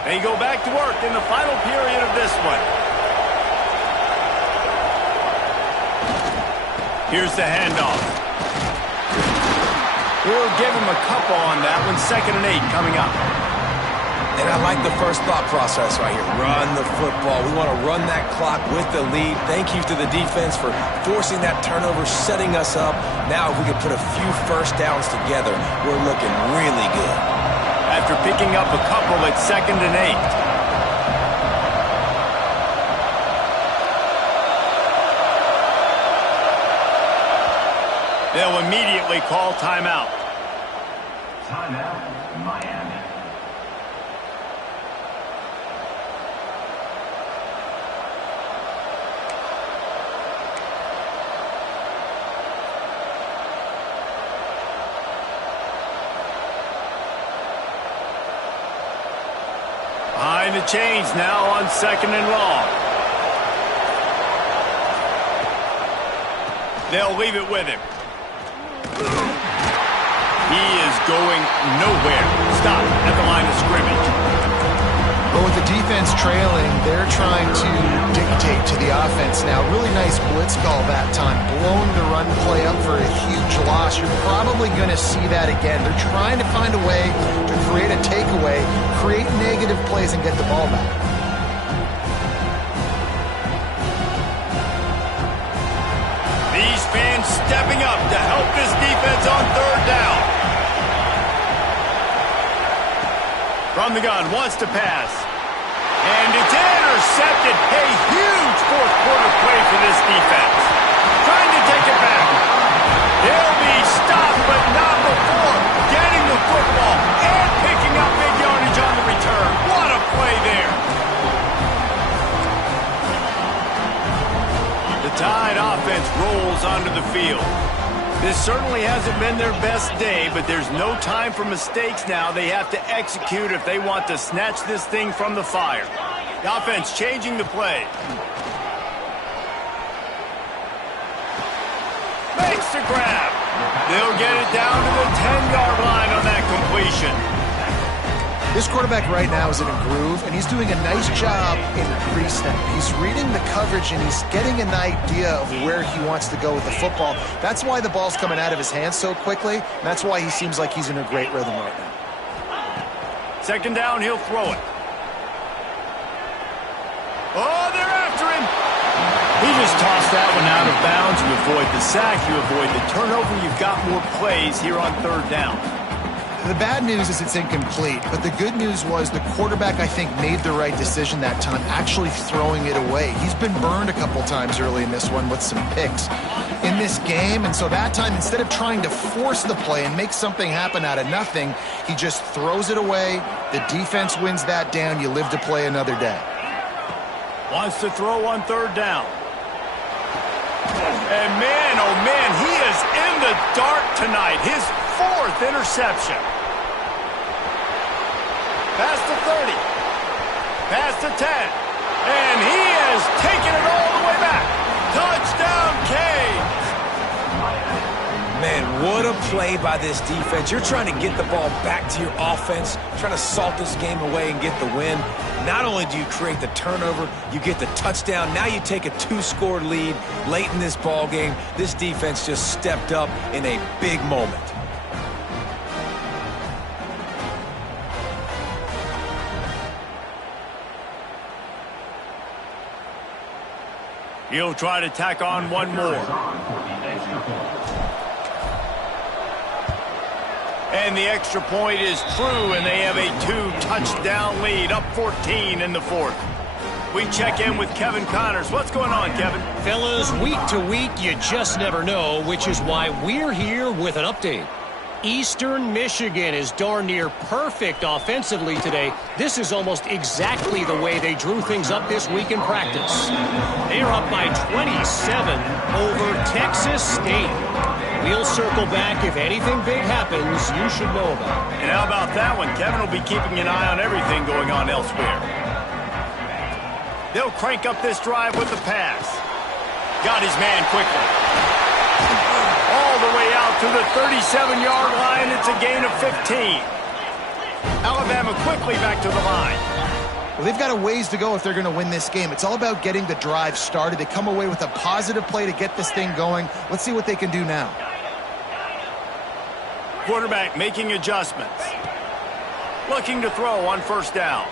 They go back to work in the final period of this one. Here's the handoff. We'll give him a couple on that one. 2nd and 8 coming up. And I like the first thought process right here. Run the football. We want to run that clock with the lead. Thank you to the defense for forcing that turnover, setting us up. Now if we can put a few first downs together, we're looking really good. After picking up a couple at 2nd and 8. They'll immediately call timeout. Timeout, Miami. Behind the chains now on 2nd and long. They'll leave it with him. He is going nowhere. Stop at the line of scrimmage. But with the defense trailing, they're trying to dictate to the offense now. Really nice blitz call that time. Blowing the run play up for a huge loss. You're probably going to see that again. They're trying to find a way to create a takeaway, create negative plays, and get the ball back. These fans stepping up to help this defense on 3rd down. From the gun, wants to pass. And it's intercepted. A huge 4th quarter play for this defense. Trying to take it back. They'll be stopped, but not before getting the football and picking up big yardage on the return. What a play there. The Tide offense rolls onto the field. This certainly hasn't been their best day, but there's no time for mistakes now. They have to execute if they want to snatch this thing from the fire. The offense changing the play. Makes the grab. They'll get it down to the 10-yard line on that completion. This quarterback right now is in a groove, and he's doing a nice job in pre-snap. He's reading the coverage, and he's getting an idea of where he wants to go with the football. That's why the ball's coming out of his hands so quickly, and that's why he seems like he's in a great rhythm right now. 2nd down, he'll throw it. Oh, they're after him. He just tossed that one out of bounds. You avoid the sack, you avoid the turnover. You've got more plays here on 3rd down. The bad news is it's incomplete, but the good news was the quarterback, I think, made the right decision that time, actually throwing it away. He's been burned a couple times early in this one with some picks in this game, and so that time, instead of trying to force the play and make something happen out of nothing, he just throws it away. The defense wins that down. You live to play another day. Wants to throw on third down. And man, oh man, he is in the dark tonight. His 4th interception. Past the 30. Past the 10. And he is taking it all the way back. Touchdown, Canes. Man, what a play by this defense. You're trying to get the ball back to your offense, trying to salt this game away and get the win. Not only do you create the turnover, you get the touchdown. Now you take a 2-score lead late in this ball game. This defense just stepped up in a big moment. He'll try to tack on one more. And the extra point is true, and they have a 2-touchdown lead, up 14 in the 4th. We check in with Kevin Connors. What's going on, Kevin? Fellas, week to week, you just never know, which is why we're here with an update. Eastern Michigan is darn near perfect offensively today. This is almost exactly the way they drew things up this week in practice. They're up by 27 over Texas State. We'll circle back if anything big happens you should know about. And how about that one? Kevin will be keeping an eye on everything going on elsewhere. They'll crank up this drive with the pass. Got his man quickly. All the way out to the 37-yard line. It's a gain of 15. Alabama quickly back to the line. Well, they've got a ways to go if they're going to win this game. It's all about getting the drive started. They come away with a positive play to get this thing going. Let's see what they can do now. Quarterback making adjustments. Looking to throw on first down.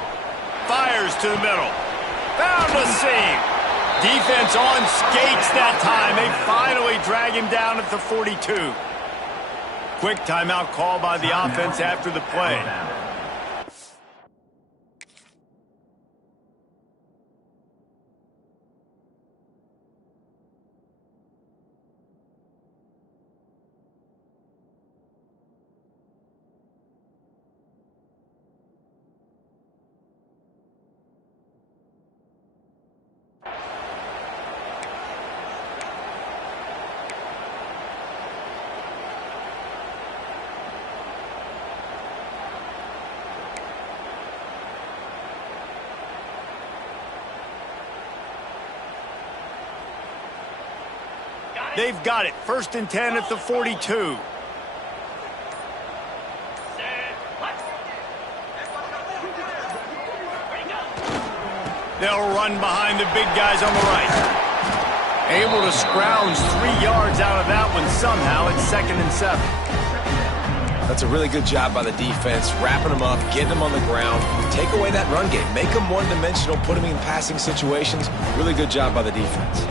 Fires to the middle. Found a seam. Defense on skates that time. They finally drag him down at the 42. Quick timeout call by the offense after the play. They've got it. 1st and 10 at the 42. They'll run behind the big guys on the right. Able to scrounge 3 yards out of that one somehow. It's 2nd and 7. That's a really good job by the defense, wrapping them up, getting them on the ground, take away that run game, make them one-dimensional, put them in passing situations. Really good job by the defense.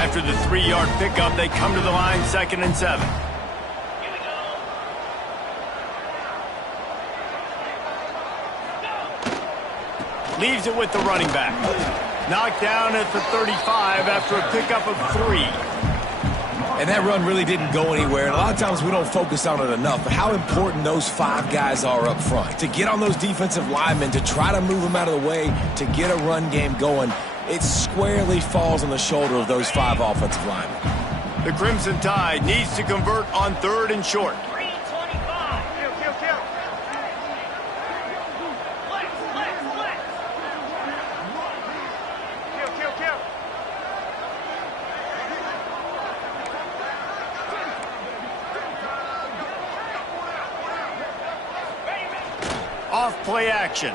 After the 3-yard pickup, they come to the line, 2nd and 7. Leaves it with the running back. Knocked down at the 35 after a pickup of 3. And that run really didn't go anywhere. And a lot of times we don't focus on it enough, but how important those 5 guys are up front. To get on those defensive linemen, to try to move them out of the way, to get a run game going, it squarely falls on the shoulder of those 5 offensive linemen. The Crimson Tide needs to convert on 3rd and short. Off play action.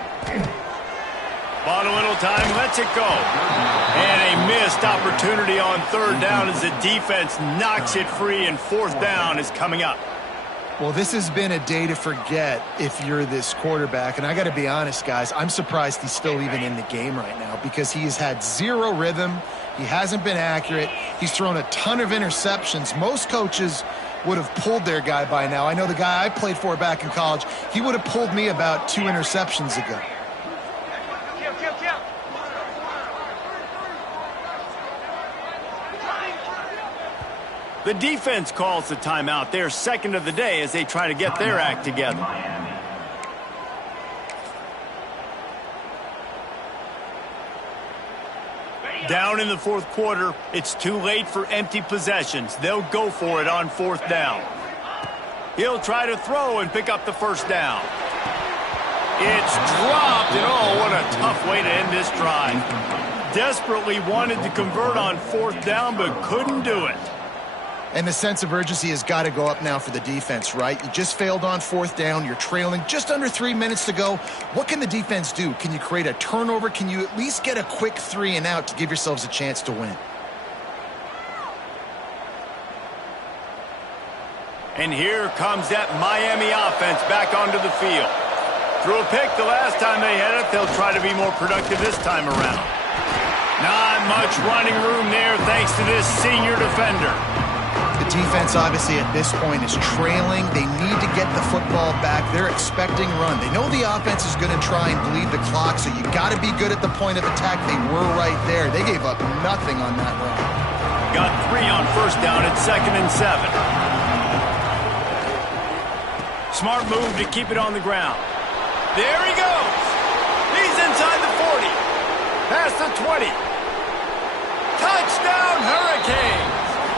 Bought a little time, lets it go. And a missed opportunity on 3rd down as the defense knocks it free, and 4th down is coming up. Well, this has been a day to forget if you're this quarterback. And I got to be honest, guys, I'm surprised he's still even in the game right now because he has had 0 rhythm. He hasn't been accurate. He's thrown a ton of interceptions. Most coaches would have pulled their guy by now. I know the guy I played for back in college, he would have pulled me about 2 interceptions ago. The defense calls the timeout. Their second of the day as they try to get their act together. Down in the fourth quarter, it's too late for empty possessions. They'll go for it on fourth down. He'll try to throw and pick up the first down. It's dropped, and oh, what a tough way to end this drive. Desperately wanted to convert on fourth down, but couldn't do it. And the sense of urgency has got to go up now for the defense, right? You just failed on fourth down. You're trailing just under 3 minutes to go. What can the defense do? Can you create a turnover? Can you at least get a quick 3 and out to give yourselves a chance to win? And here comes that Miami offense back onto the field. Threw a pick the last time they had it. They'll try to be more productive this time around. Not much running room there thanks to this senior defender. The defense, obviously, at this point is trailing. They need to get the football back. They're expecting run. They know the offense is going to try and bleed the clock, so you got to be good at the point of attack. They were right there. They gave up nothing on that run. Got 3 on first down at 2nd and 7. Smart move to keep it on the ground. There he goes. He's inside the 40. Past the 20. Touchdown, Hurricanes.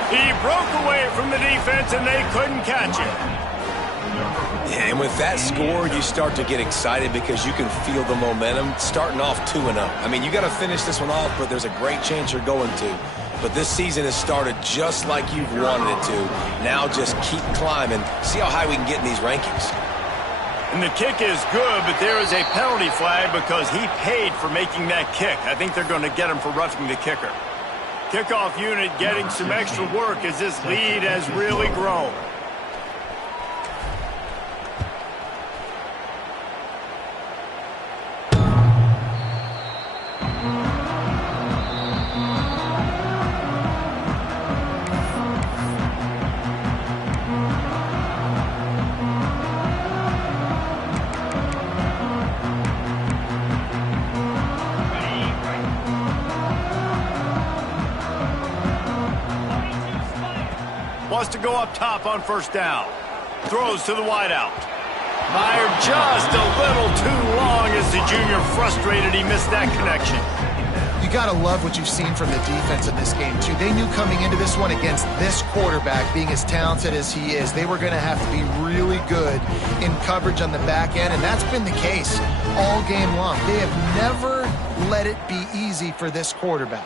He broke away from the defense, and they couldn't catch him. Yeah, and with that score, you start to get excited because you can feel the momentum starting off 2-0. I mean, you got to finish this one off, but there's a great chance you're going to. But this season has started just like you've wanted it to. Now just keep climbing. See how high we can get in these rankings. And the kick is good, but there is a penalty flag because he paid for making that kick. I think they're going to get him for roughing the kicker. Kickoff unit getting some extra work as this lead has really grown. Wants to go up top on first down. Throws to the wideout. Fired just a little too long as the junior frustrated he missed that connection. You got to love what you've seen from the defense in this game, too. They knew coming into this one against this quarterback, being as talented as he is, they were going to have to be really good in coverage on the back end, and that's been the case all game long. They have never let it be easy for this quarterback.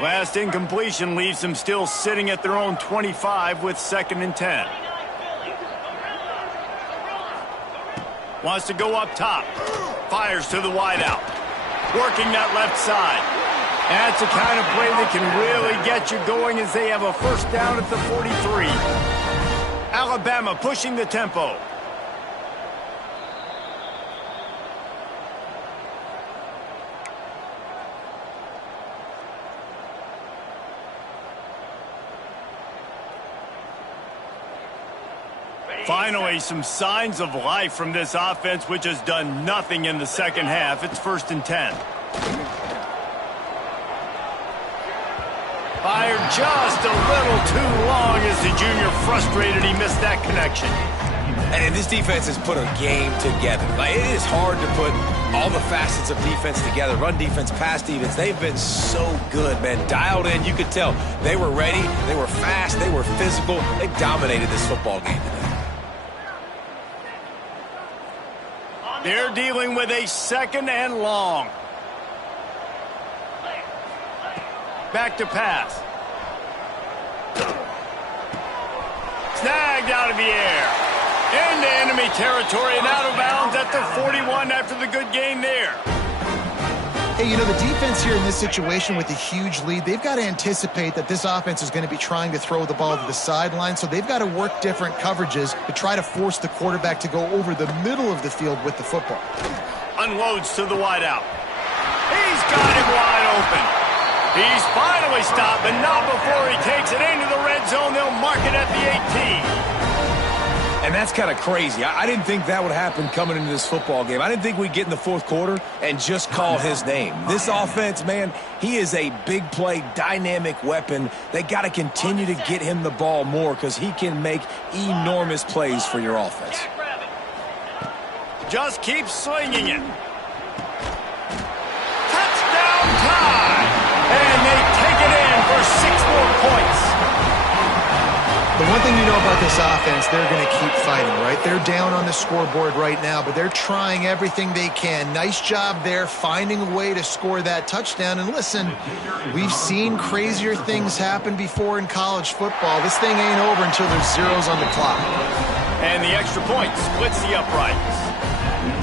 Last incompletion leaves them still sitting at their own 25 with 2nd and 10. Wants to go up top. Fires to the wideout. Working that left side. That's the kind of play that can really get you going as they have a first down at the 43. Alabama pushing the tempo. Finally, some signs of life from this offense, which has done nothing in the second half. It's 1st and 10. Fired just a little too long as the junior frustrated he missed that connection. And this defense has put a game together. Like, it is hard to put all the facets of defense together. Run defense, pass defense. They've been so good, man. Dialed in, you could tell. They were ready. They were fast. They were physical. They dominated this football game today. They're dealing with a 2nd and long. Back to pass. Snagged out of the air. Into enemy territory and out of bounds at the 41 after the good game there. Hey, you know, the defense here in this situation with a huge lead, they've got to anticipate that this offense is going to be trying to throw the ball to the sideline, so they've got to work different coverages to try to force the quarterback to go over the middle of the field with the football. Unloads to the wideout. He's got him wide open. He's finally stopped, but not before he takes it into the red zone. They'll mark it at the 18. And that's kind of crazy. I didn't think that would happen coming into this football game. I didn't think we'd get in the fourth quarter and just call his name. This offense, man, he is a big play, dynamic weapon. They got to continue to get him the ball more because he can make enormous plays for your offense. Just keep slinging it. Touchdown tie! And they take it in for 6 more points. The one thing you know about this offense, they're going to keep fighting, right? They're down on the scoreboard right now, but they're trying everything they can. Nice job there, finding a way to score that touchdown. And listen, we've seen crazier things happen before in college football. This thing ain't over until there's zeros on the clock. And the extra point splits the uprights.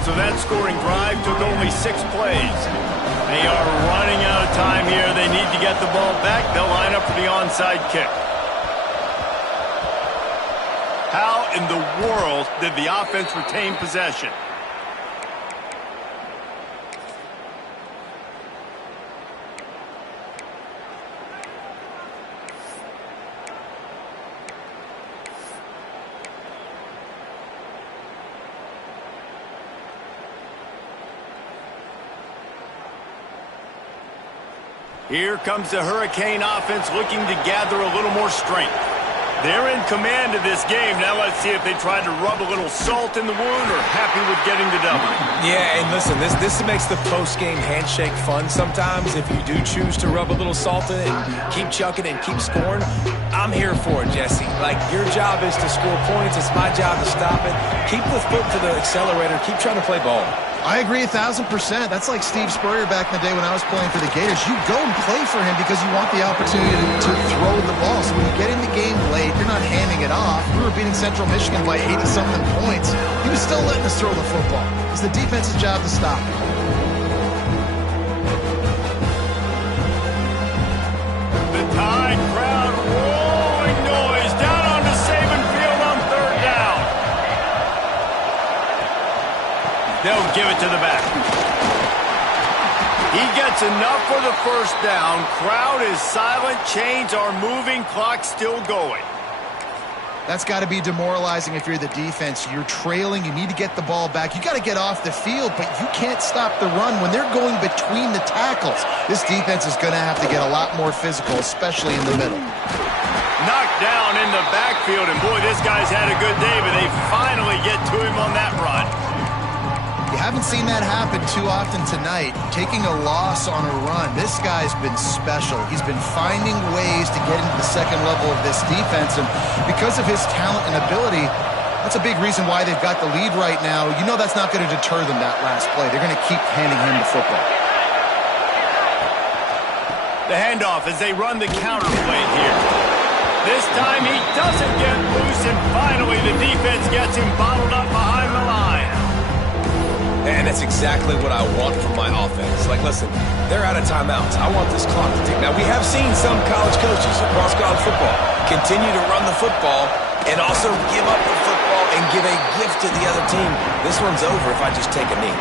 So that scoring drive took only 6 plays. They are running out of time here. They need to get the ball back. They'll line up for the onside kick. How in the world did the offense retain possession? Here comes the Hurricane offense looking to gather a little more strength. They're in command of this game. Now let's see if they try to rub a little salt in the wound or happy with getting the W. Yeah, and listen, this makes the post-game handshake fun sometimes. If you do choose to rub a little salt in it and keep chucking and keep scoring, I'm here for it, Jesse. Like, your job is to score points. It's my job to stop it. Keep the foot to the accelerator. Keep trying to play ball. I agree 1,000%. That's like Steve Spurrier back in the day when I was playing for the Gators. You go and play for him because you want the opportunity to throw the ball. So when you get in the game late, you're not handing it off. We were beating Central Michigan by 80-something points. He was still letting us throw the football. It's the defense's job to stop it. The Tide crowd rolling noise down onto Saban Field on 3rd down. They'll give it to the back. He gets enough for the 1st down. Crowd is silent. Chains are moving. Clock still going. That's got to be demoralizing if you're the defense. You're trailing. You need to get the ball back. You got to get off the field, but you can't stop the run when they're going between the tackles. This defense is going to have to get a lot more physical, especially in the middle. Knocked down in the backfield, and boy, this guy's had a good day, but they finally get to him on that run. You haven't seen that happen too often tonight, taking a loss on a run. This guy's been special. He's been finding ways to get into the second level of this defense, and because of his talent and ability, that's a big reason why they've got the lead right now. You know that's not going to deter them, that last play. They're going to keep handing him the football. The handoff as they run the counter play here. This time he doesn't get loose, and finally the defense gets him bottled up behind the line. And that's exactly what I want from my offense. Like, listen, they're out of timeouts. I want this clock to tick. Now, we have seen some college coaches across college football continue to run the football and also give up the football and give a gift to the other team. This one's over if I just take a knee.